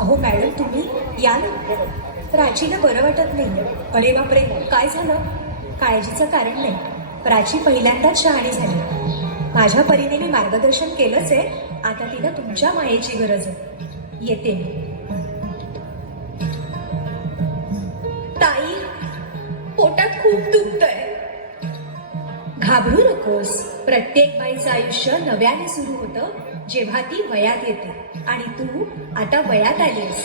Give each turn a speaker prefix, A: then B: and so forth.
A: अहो मॅडम तुम्ही या ना प्राचीला बरं वाटत नाही अरे बापरे काय झालं काळजीचं कारण नाही प्राची पहिल्यांदाच शहाणी झाली माझ्या परीने मी मार्गदर्शन केलंच आहे आता तिला तुमच्या मायेची गरज आहे येते
B: ताई पोटात खूप दुखतंय
A: घाबरू नकोस प्रत्येक बाईचं आयुष्य नव्याने सुरू होतं जेव्हा ती वयात येते आणि तू आता वयात आलीस